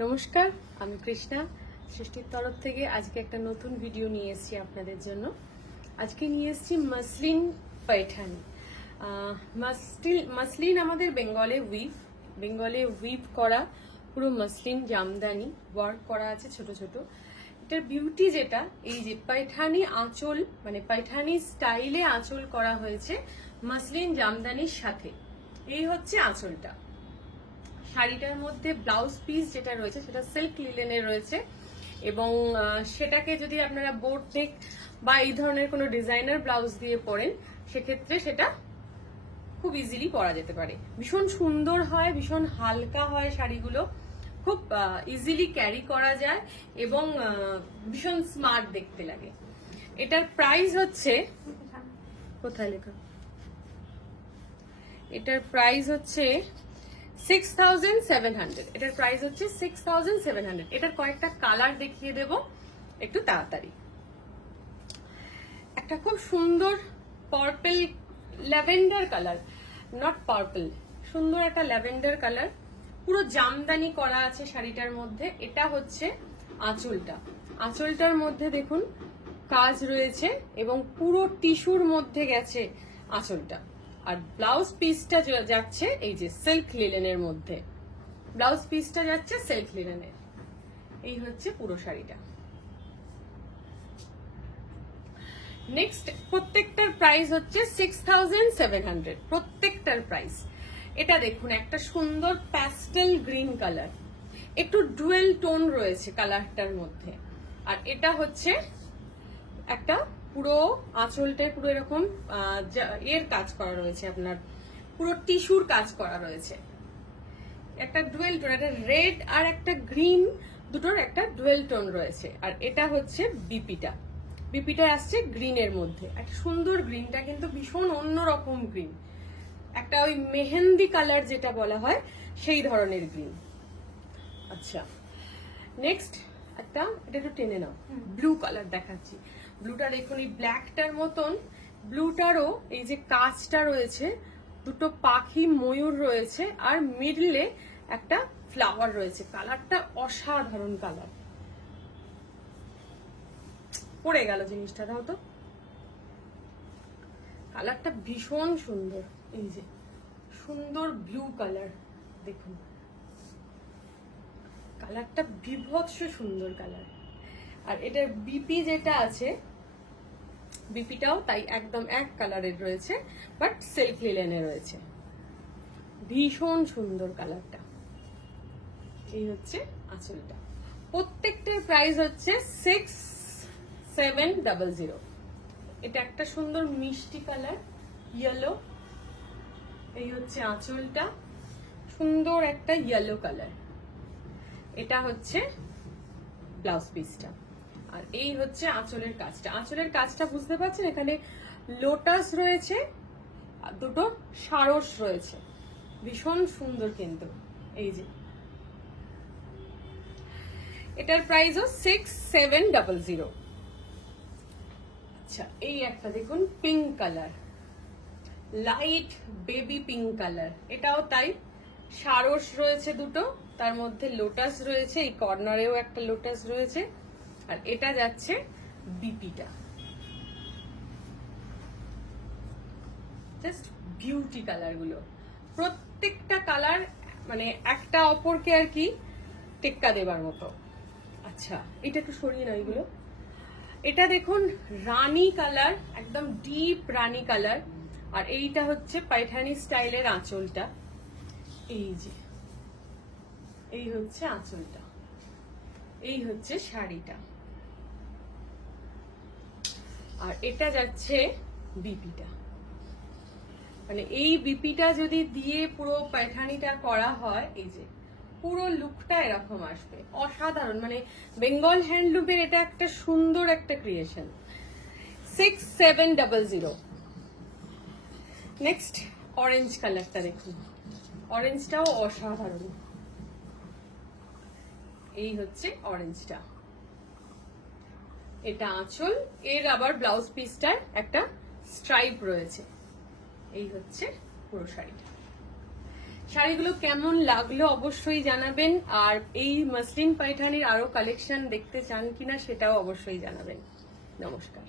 নমস্কার, আমি কৃষ্ণা সৃষ্টির তরফ থেকে আজকে একটা নতুন ভিডিও নিয়ে এসেছি আপনাদের জন্য। আজকে নিয়ে এসেছি মাসলিন পাইঠানি। মাসলিন আমাদের বেঙ্গলে উইভ করা পুরো মাসলিন জামদানি ওয়ার্ক করা আছে ছোট ছোট। এটার বিউটি যেটা, এই যে পাইঠানি আঁচল, মানে পাইঠানি স্টাইলে আঁচল করা হয়েছে মাসলিন জামদানির সাথে। এই হচ্ছে আঁচলটা। শাড়িটার মধ্যে ব্লাউজ পিস যেটা রয়েছে সেটা সিল্ক লিলেনের রয়েছে, এবং সেটাকে যদি আপনারা বোট নেক বা এই ধরনের কোনো ডিজাইনার ব্লাউজ দিয়ে পরেন সেক্ষেত্রে সেটা খুব ইজিলি পরা যেতে পারে। ভীষণ সুন্দর হয়, ভীষণ হালকা হয় শাড়িগুলো, খুব ইজিলি ক্যারি করা যায় এবং ভীষণ স্মার্ট দেখতে লাগে। এটার প্রাইস হচ্ছে, কোথায় লেখা, এটার প্রাইস হচ্ছে 6700। এটার প্রাইস হচ্ছে 6700। এটার কয়েকটা কালার দেখিয়ে দেব একটু তাড়াতাড়ি। একটা খুব সুন্দর purple lavender colour, not purple, সুন্দর একটা ল্যাভেন্ডার কালার, পুরো জামদানি করা আছে শাড়িটার মধ্যে। এটা হচ্ছে আঁচলটা। আঁচলটার মধ্যে দেখুন কাজ রয়েছে এবং পুরো টিস্যুর মধ্যে গেছে আঁচলটা। আর ব্লাউজ পিসটা যাচ্ছে এই যে সিল্ক লিলেনের মধ্যে, ব্লাউজ পিসটা যাচ্ছে সিল্ক লিলেনের। এই হচ্ছে পুরো শাড়িটা। নেক্সট, প্রত্যেকটার প্রাইস হচ্ছে 6700, প্রত্যেকটার প্রাইস। এটা দেখুন একটা সুন্দর প্যাস্টেল গ্রিন কালার, একটু ডুয়েল টোন রয়েছে কালারটার মধ্যে। আর এটা হচ্ছে একটা পুরো আঁচলটায় পুরো এরকম এর কাজ করা রয়েছে, আপনার পুরো টিস্যুর কাজ করা রয়েছে। একটা ডুয়েল টোন, একটা রেড আর একটা গ্রিন, দুটোর একটা ডুয়েল টোন রয়েছে। আর এটা হচ্ছে বিপিটা, বিপিটা আসছে গ্রিনের মধ্যে। একটা সুন্দর গ্রিনটা কিন্তু ভীষণ অন্যরকম গ্রিন, একটা ওই মেহেন্দি কালার যেটা বলা হয় সেই ধরনের গ্রিন। আচ্ছা, নেক্সট একটা, এটা একটু টেনে নাও, ব্লু কালার দেখাচ্ছি। ব্লুটা দেখুন এই ব্ল্যাকটার মতন, ব্লুটারও এই যে কাজটা রয়েছে, দুটো পাখি ময়ূর রয়েছে আর মিডলে একটা ফ্লাওয়ার রয়েছে। কালারটা অসাধারণ কালার, পড়ে গেল জিনিসটা, দাও তো। কালারটা ভীষণ সুন্দর, এই যে সুন্দর ব্লু কালার, দেখুন কালারটা বিভৎস সুন্দর কালার। আর এটার বিপি যেটা আছে, বিপিটাও তাই একদম এক কালারের রয়েছে, বাট সিল্ক লিলেনে রয়েছে। ভীষণ সুন্দর কালারটা। এই হচ্ছে আঁচলটা। প্রত্যেকটার প্রাইস হচ্ছে 6700। এটা একটা সুন্দর মিষ্টি কালার ইয়েলো। এই হচ্ছে আঁচলটা, সুন্দর একটা ইয়েলো কালার। এটা হচ্ছে ব্লাউজ পিসটা। আর এই হচ্ছে আঁচলের কাজটা। আঁচলের কাজটা বুঝতে পারছেন, এখানে লোটাস রয়েছে আর দুটো সারস রয়েছে, ভীষণ সুন্দর কিন্তু। এই যে এটার প্রাইসও 6700। আচ্ছা, এই একটা দেখুন pink colour, light baby pink colour. এটাও তাই, সারস রয়েছে দুটো, তার মধ্যে লোটাস রয়েছে, এই কর্নারেও একটা লোটাস রয়েছে। আর এটা যাচ্ছে বিপিটা, জাস্ট বিউটি কালার গুলো। প্রত্যেকটা কালার মানে একটা অপরকে আর কি টেক্কা দেবার মতো। আচ্ছা, এটা একটু সরিয়ে নাও এগুলো। এটা দেখুন রানী কালার, একদম ডিপ রানী কালার। আর এইটা হচ্ছে পাইঠানি স্টাইলের আঁচলটা। এই যে এই হচ্ছে আঁচলটা, এই হচ্ছে শাড়িটা। আর এটা যাচ্ছে বিপিটা, মানে এই বিপিটা যদি দিয়ে পুরো পায়ঠানিটা করা হয়, এই যে পুরো লুকটা এরকম আসবে, অসাধারণ। মানে বেঙ্গল হ্যান্ডলুমের এটা একটা সুন্দর একটা ক্রিয়েশন। 6700। নেক্সট অরেঞ্জ কালারটা দেখুন, অরেঞ্জটাও অসাধারণ। এই হচ্ছে অরেঞ্জটা, এটা আঁচল, এর আবার ব্লাউজ পিসটার একটা স্ট্রাইপ রয়েছে। এই হচ্ছে পুরো শাড়িটা। শাড়িগুলো কেমন লাগলো অবশ্যই জানাবেন, আর এই মাসলিন পাইঠানির আরো কালেকশন দেখতে চান কিনা সেটাও অবশ্যই জানাবেন। নমস্কার।